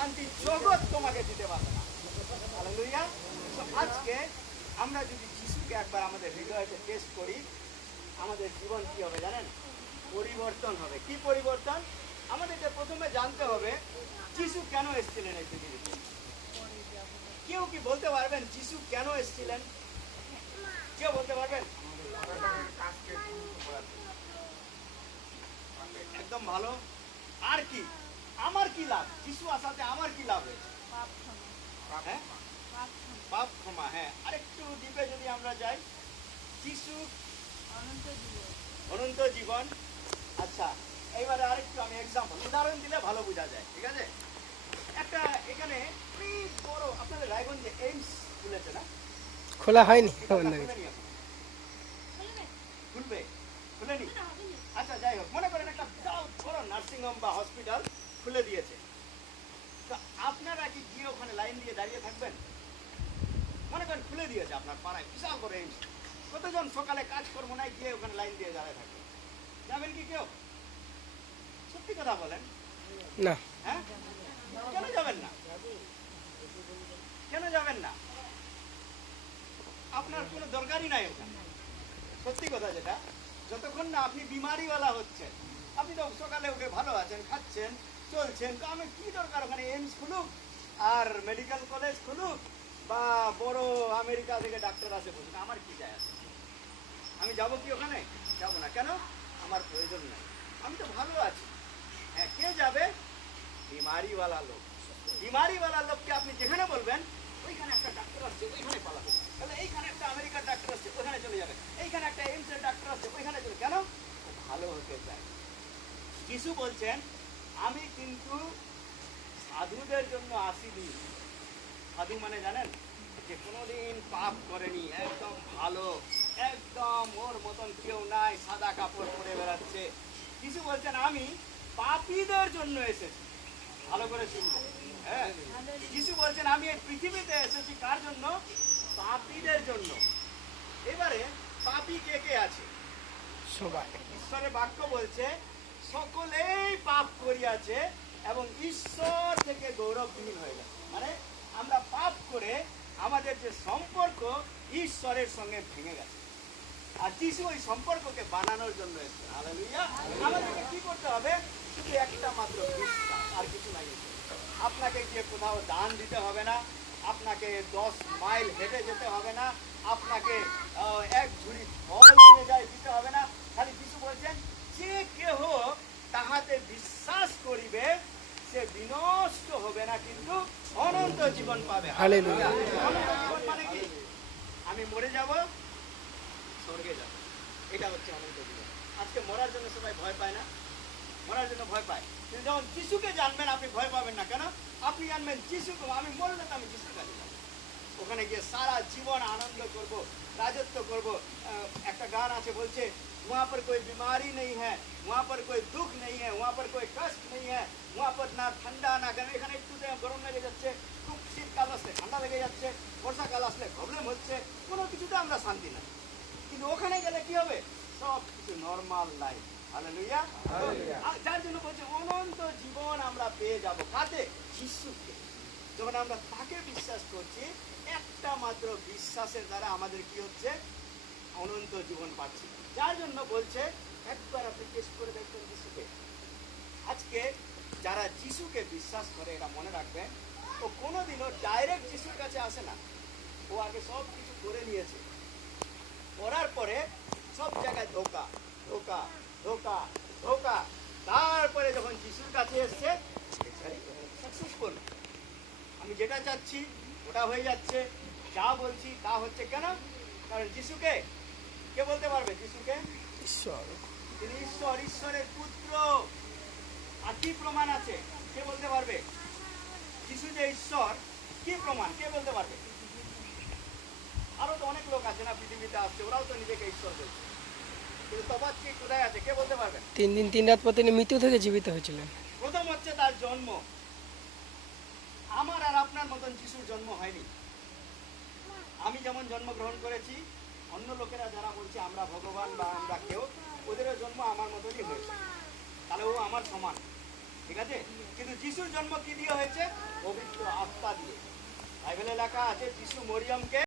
শান্তি জগৎ তোমাকে দিতে পারবে না। হালেলুয়া। তো আজকে আমরা যদি যিশুকে একবার আমাদের হৃদয়তে টেস্ট করি, আমাদের জীবন কি হবে জানেন? পরিবর্তন হবে। কি পরিবর্তন? আমাদেরকে প্রথমে জানতে হবে যিশু কেন এসেছিলেন এই পৃথিবীতে। কেউ কি বলতে পারবেন যিশু কেন এসেছিলেন? কেউ বলতে পারবেন? একদম ভালো। আর কি? আমার কি লাভ? যিশু আসাতে আমার কি লাভ হয়েছে? হ্যাঁ, পাপ ক্ষমা। হ্যাঁ, আরেকটু ডিপে যদি আমরা যাই, যিশু অনন্ত জীবন। আচ্ছা, এইবারে আরেকটু আমি এক্সাম্পল উদাহরণ দিলে ভালো বোঝা যায়। ঠিক আছে? একটা এখানে বড় আপনাদের রায়গঞ্জে এইমস খুলেছে না? খোলা হয়নি, খুলবে, খুলেনি। আচ্ছা, যাই হোক, মনে করেন একটা বিশাল বড় নার্সিং হোম বা হসপিটাল খুলে দিয়েছে। তো আপনারা কি গিয়ে ওখানে লাইন দিয়ে দাঁড়িয়ে থাকবেন? মনে করেন খুলে দিয়েছে আপনার পাড়ায় বিশাল বড় এইমস, কতজন সকালে কাজকর্ম নাই গিয়ে ওখানে লাইন দিয়ে দাঁড়িয়ে থাকবে? যাবেন কি কেউ? সত্যি কথা বলেন। না। হ্যাঁ, কেন যাবেন না? কেন যাবেন না? আপনার কোনো দরকারই নাই ওখানে। সত্যি কথা যেটা, যতক্ষণ না আপনি বিমারিওয়ালা হচ্ছেন, আপনি তো সকালে উঠে ভালো আছেন, খাচ্ছেন, চলছেন, তো আমি কি দরকার ওখানে এইমস খুলুক আর মেডিকেল কলেজ খুলুক বা বড় আমেরিকা থেকে ডাক্তার আসে বলুন, আমার কি যায় আসে? আমি যাবো কি ওখানে? যাবো না। কেন? আমার প্রয়োজন নাই, আমি তো ভালো আছি। হ্যাঁ, কে যাবে? বিমারিওয়ালা লোক। বিমারিওয়ালা লোককে আপনি যেখানে বলবেন ওইখানে একটা ডাক্তার আসছে, ওইখানে পালাবে। তাহলে এইখানে একটা আমেরিকার ডাক্তার আসছে, ওখানে চলে যাবে। এইখানে একটা এইমস এর ডাক্তার আসছে, ওইখানে চলে। কেন? ভালো হতে চায়। যিশু বলছেন আমি কিন্তু সাধুদের জন্য আসিনি। সাধু মানে জানেন? যে কোনোদিন পাপ করেনি, একদম ভালো, একদম ওর মতন কেউ নাই, সাদা কাপড় পরে বেড়াচ্ছে। যিশু বলছেন আমি পাপীদের জন্য এসেছি। ভালো করে শুনবেন। হ্যাঁ, যিশু বলছেন আমি এই পৃথিবীতে এসেছি কার জন্য? পাপীদের জন্য। এবারে পাপী কে কে আছে? সবাই। ঈশ্বরের বাক্য বলছে সকলেই পাপ করিয়াছে এবং ঈশ্বর থেকে গৌরবহীন হয়ে গেছে। মানে আমরা পাপ করে আমাদের যে সম্পর্ক ঈশ্বরের সঙ্গে ভেঙে গেছে, আর যিশু ওই সম্পর্ককে বানানোর জন্য এসেছে। হালেলুয়া। আমাদেরকে কি করতে হবে? শুধু একটা মাত্র বিশ্বাস, আর কিছু নাই। আপনাকে গিয়ে কোথাও দান দিতে হবে না, আপনাকে 10 মাইল হেঁটে যেতে হবে না, আপনাকে এক ঝুড়ি ফল নিয়ে যায় দিতে হবে না। খালি যিশু বলছেন যে কেহ তাহাতে বিশ্বাস করিবে সে বিনষ্ট হবে না, কিন্তু অনন্ত জীবন পাবে। হালেলুয়া। অনন্ত জীবন মানে কি? আমি মরে যাব, স্বর্গে যাব, এটা হচ্ছে অনন্ত জীবন। আজকে মরার জন্য সবাই ভয় পায় না? মরার জন্য ভয় পায়। কিন্তু যখন যিশুকে জানবেন আপনি ভয় পাবেন না। কেন? আপনি জানবেন যিশুকে, আমি মরলে তো আমি যিশুর কাছে যাবো, ওখানে গিয়ে সারা জীবন আনন্দ করব, রাজত্ব করব। একটা গান আছে বলছে वहाँ पर कोई बीमारी नहीं है, वहाँ पर कोई दुख नहीं है, वहाँ पर कोई कष्ट नहीं है, वहाँ पर না ঠান্ডা না গরম। এখানে একটু গরম লেগে যাচ্ছে, খুব শীতকাল আসলে ঠান্ডা লেগে যাচ্ছে, বর্ষাকাল আসলে প্রবলেম হচ্ছে, কোনো কিছুতে আমরা শান্তি নাই। কিন্তু ওখানে গেলে কি হবে? সব কিছু নর্মাল লাইফ। হালেলুয়া। যার জন্য বলছে অনন্ত জীবন আমরা পেয়ে যাব। কাতে? যিশুকে। যখন আমরা তাকে বিশ্বাস করছি, একটা মাত্র বিশ্বাসের দ্বারা আমাদের কি হচ্ছে? অনন্ত জীবন পাচ্ছি। যার জন্য বলছে একবার আপনি টেস্ট করে দেখবেন যিশুকে। আজকে যারা যিশুকে বিশ্বাস করে এরা মনে রাখবেন ও কোনোদিনও ডাইরেক্ট যিশুর কাছে আসে না। ও আগে সব কিছু করে নিয়েছে, করার পরে সব জায়গায় ধোকা ধোকা ধোকা ধোকা, তারপরে যখন যিশুর কাছে এসছে সাকসেসফুল। আমি যেটা চাচ্ছি ওটা হয়ে যাচ্ছে, যা বলছি তা হচ্ছে। কেন? কারণ যিশুকে কে বলতে পারবে? যিশুকে ঈশ্বর। তিনি ঈশ্বর, ঈশ্বরের পুত্র। আর কি প্রমাণ আছে? কে বলতে পারবে? যিশু যে ঈশ্বর, কি প্রমাণ কে বলতে পারবে? আরো তো অনেক লোক আছে না পৃথিবীতে আসছে, ওরাও তো নিজেকে ঈশ্বর বলছে, কিন্তু তফাৎ কি কোথায় আছে? কে বলতে পারবেন? 3 দিন 3 রাত পর তিনি মৃত্যু থেকে জীবিত হয়েছিলেন। প্রথম হচ্ছে তার জন্ম। আমার আর আপনার মতন যিশুর জন্ম হয়নি। আমি যেমন জন্মগ্রহণ করেছি, অন্য লোকেরা যারা বলছে আমরা ভগবান বা আমরা কেউ, ওদেরও জন্ম আমার মতনই হয়েছে। তাহলে ও আমার সমান। ঠিক আছে, কিন্তু যিশুর জন্ম কি দিয়ে হয়েছে? পবিত্র আত্মা দিয়ে। বাইবেলে লেখা আছে যিশু মরিয়মকে